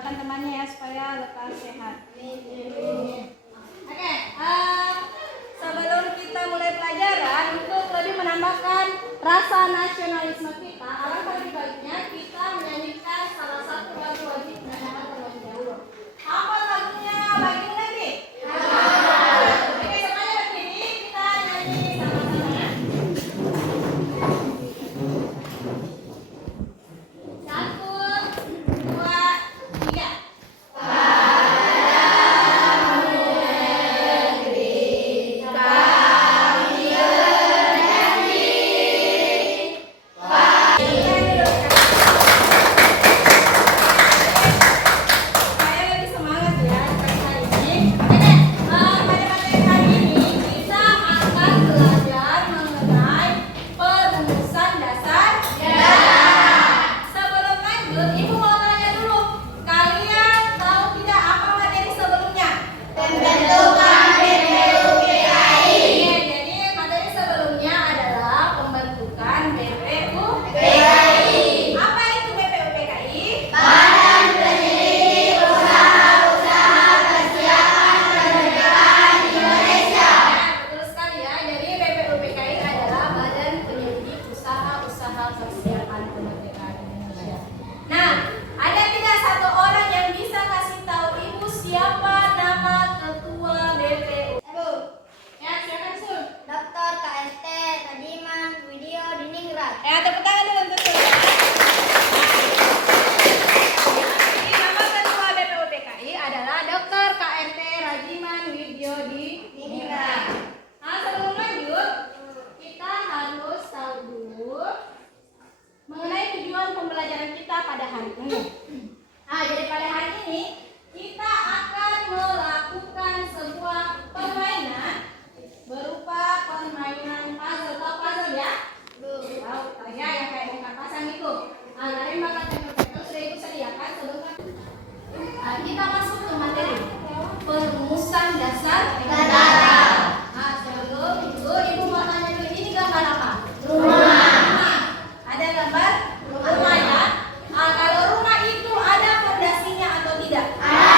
Doakan temannya ya supaya lekas sehat. Oke, sebelum kita mulai pelajaran, untuk lebih menambahkan rasa nasionalisme kita, alangkah lebih baiknya kita menyanyikan salah satu lagu wajib nasional terlebih dahulu. Apa lagunya? Bagi nanti. Oke, semuanya berdiri, kita nyanyi sama-sama ya. 1, 2, 3. Tepuk tangan dulu untuk saudara. Jadi nama ketua BPUPKI adalah Dr. KRT Rajiman Widyo Diningrat. Nah, sebelum lanjut, kita harus tahu dulu mengenai tujuan pembelajaran kita pada hari ini. Nah, jadi pada hari ini kita akan melakukan sebuah permainan berupa permainan puzzle. Tahu puzzle ya? Tahu ya, yang kayak bongkar pasang itu. Kalian bakal tengok-tengok sudah ibu sediakan sebelum kita masuk ke materi perumusan dasar negara. Nah, sebelum itu ibu mau tanya dulu, ini gambar apa? Rumah. Ada gambar rumah ya? Kalau rumah itu ada fondasinya atau tidak? Ada.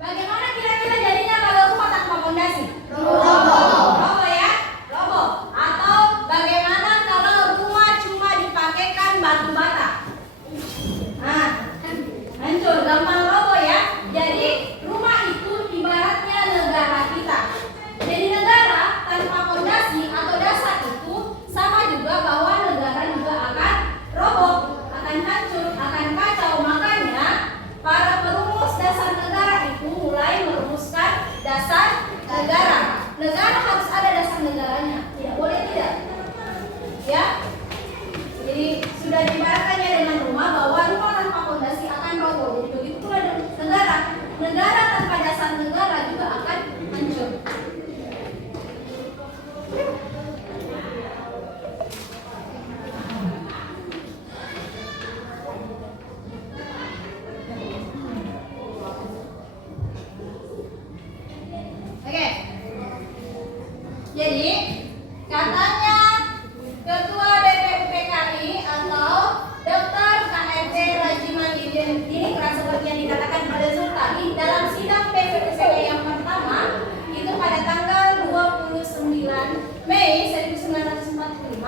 Bagaimana kira-kira jadinya kalau rumah tanpa fondasi? Roboh ya? Roboh. Atau bagaimana kalau rumah cuma dipakaikan batu bata? Nah, hancur, gampang roboh ya. Jadi rumah itu ibaratnya negara kita. Jadi negara tanpa fondasi atau dasar itu sama juga bahwa negara juga akan roboh, akan hancur, akan kacau. Makanya para perumus dasar negara itu mulai merumuskan dasar negara. Negara harus ada dasar negaranya, tidak boleh tidak. Ya, jadi sudah diibaratkannya dengan rumah bahwa rumah tanpa fondasi akan roboh. Jadi begitu pula dengan negara. Negara tanpa dasar negara juga akan hancur. Oke. Jadi katanya Ketua BPUPKI atau Dr. KRT Rajiman Diningrat seperti yang dikatakan pada Zulkifli dalam sidang BPUPKI yang pertama itu pada tanggal 29 Mei 1945.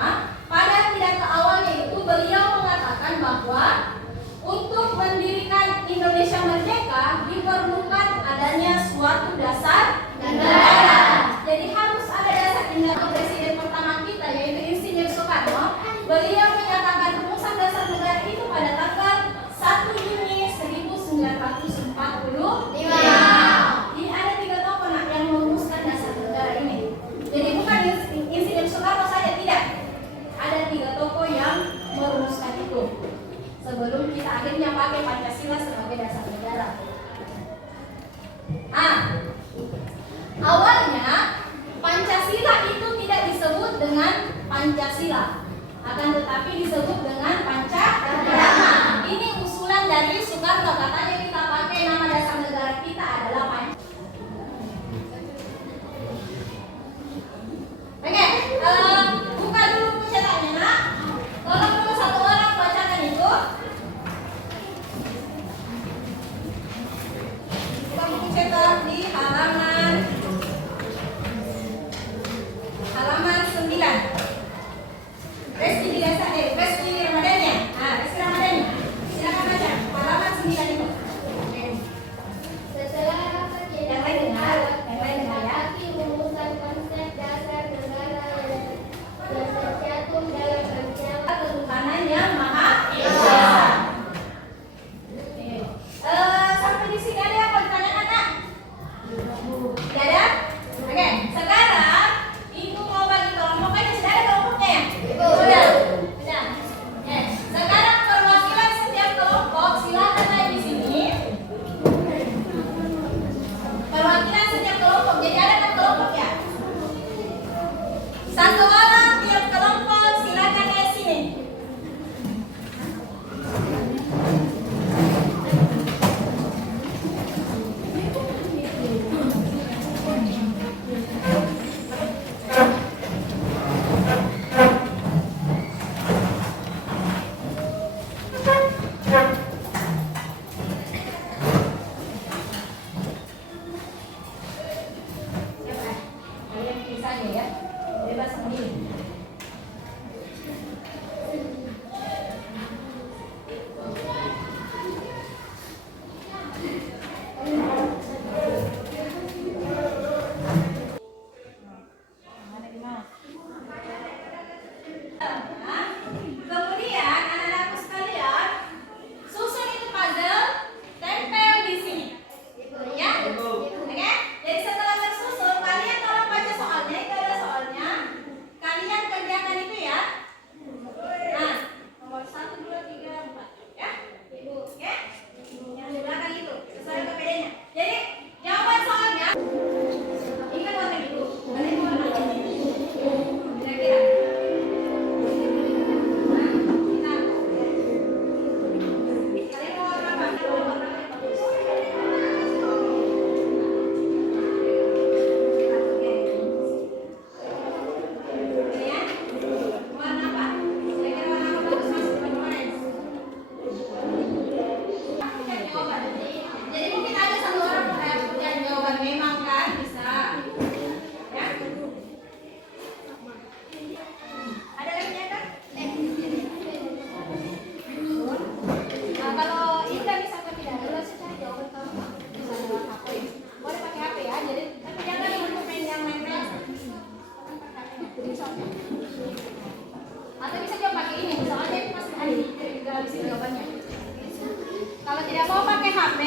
Pada pidato awalnya itu beliau mengatakan bahwa untuk mendirikan Indonesia merdeka diperlukan adanya suatu dasar negara. Jadi harus ada dasar negara. Presiden pertama kita yaitu Insinyur Soekarno, beliau menyatakan rumusan dasar negara itu pada tanggal 1 Juni 1945. Jadi ada 3 tokoh yang merumuskan dasar negara ini. Jadi bukan Insinyur Soekarno saja, tidak. Ada 3 tokoh yang merumuskan itu. Sebelum kita akhirnya pakai Pancasila sebagai dasar negara. Awalnya Pancasila itu tidak disebut dengan Pancasila, akan tetapi disebut dengan Pancabrahma. Ini usulan dari Soekarno, katanya kita pakai nama dasar negara kita adalah Pancasila. Oke, buka dulu pencetaknya nak. Tolong dulu satu orang bacakan itu.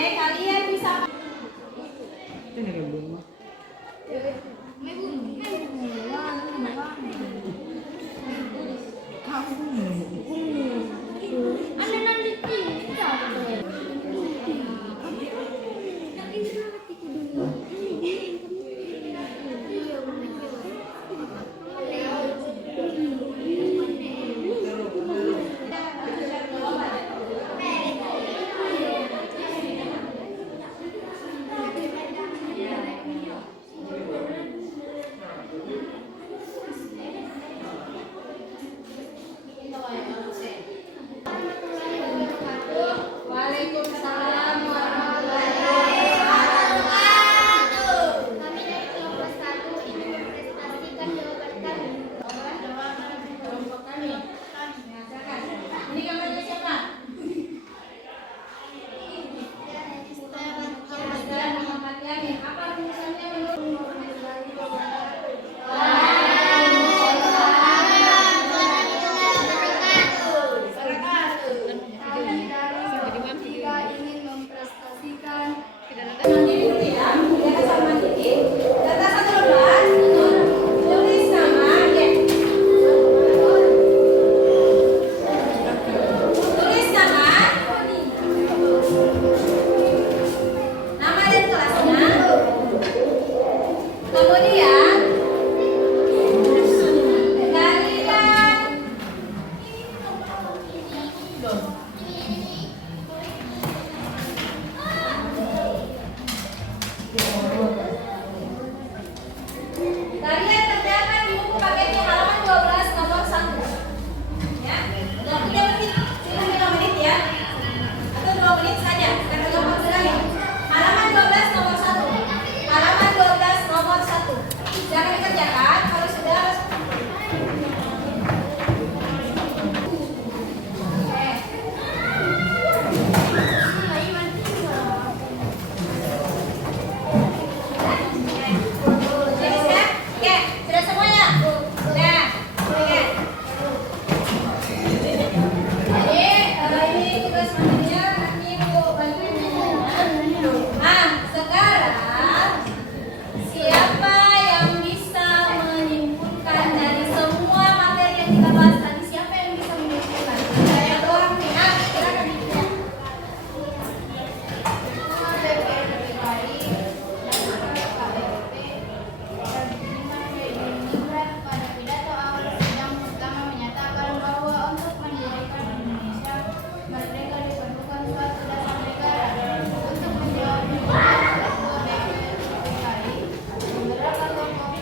kalian bisa Waalaikumsalam warahmatullahi wabarakatuh. Kami dari kelompok 1 ingin mempresentasikan jawaban kami. Kelompok kami. Ini gambarnya siapa? Istilah Muhammad Yani. Apa rumusannya menurut? Ingin mempresentasikan Mandiri dulu ya, ya asal mandiri. Data 1 tulis nama ya. Tulis nama dan kelasnya. Kemudian kalian kerjakan di buku paketnya halaman 12 nomor 1. Ya. Waktu 5 menit ya. Atau 2 menit saja karena gampang sekali. Halaman 12 nomor 1. Halaman 12 nomor 1. Jangan dikerjakan kalau sudah harus. Oke, sudah semuanya? Sudah. Oke. Jadi, ini tugas mandirinya nanti Ibu bantuin ya. Nah, sekarang siapa yang bisa menyimpulkan dari semua materi yang kita bahas tadi? Siapa yang bisa menyimpulkan? Saya orang nih. Silakan ya. pada pidato awal sidang pertama menyatakan bahwa untuk mendirikan Indonesia merdeka diperlukan suatu dasar negara. Untuk menjawab Ketua DPR DKI, beberapa tokoh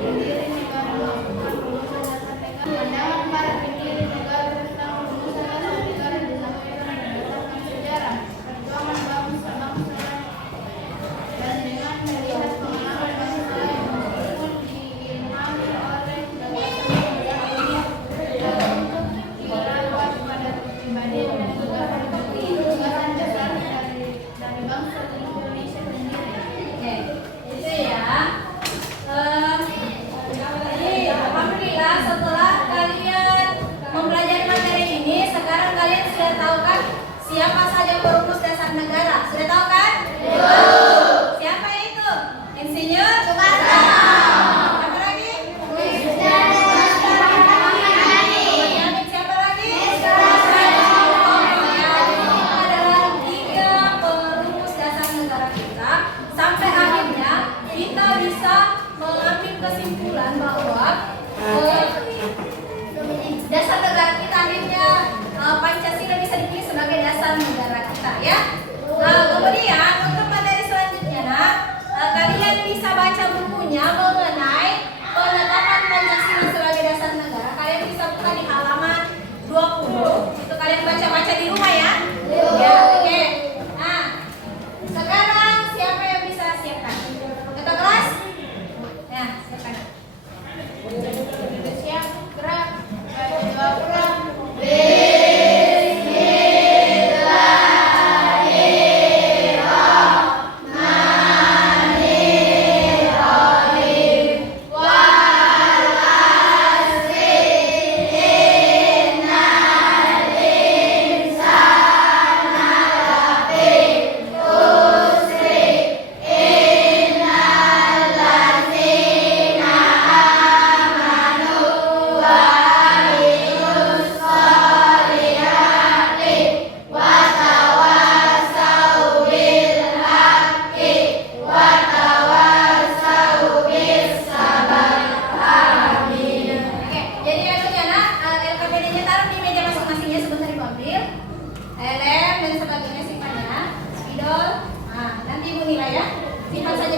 pendiri negara melakukan rumusan dasar negara. Pandangan para pendiri negara tentang rumusan dasar negara disampaikan berdasarkan sejarah perjuangan bangsa-bangsa dan dengan melihat pengalaman bangsa lain meskipun diilhami oleh gagasan negara ini dan untuk dirawat pada kepribadian dan gagasan dasar dari bangsa Indonesia sendiri. Oke, itu ya. Jadi alhamdulillah setelah kalian mempelajari materi ini, sekarang kalian sudah tahu kan siapa saja perumus dasar negara? Sudah tahu kan? Siapa itu? Insinyur Soekarno. Apa lagi? Kemudian siapa lagi? Ini adalah 3 perumus dasar negara kita. Sampai akhirnya kita bisa mengambil kesimpulan bahwa dasar negara kita akhirnya Pancasila bisa dipilih sebagai dasar negara kita ya. Kemudian untuk materi selanjutnya kalian bisa baca bukunya mengenai penetapan Pancasila sebagai dasar negara. Kalian bisa buka di halaman 20. Itu kalian baca-baca di rumah ya. Ya, oke. Nah, sekarang siapa yang bisa siapkan? Ketua kelas? Ya, siapkan. Siap, gerak, baca jawab gerak. Bismillahirrahmanirrahim.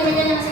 demikian yang saya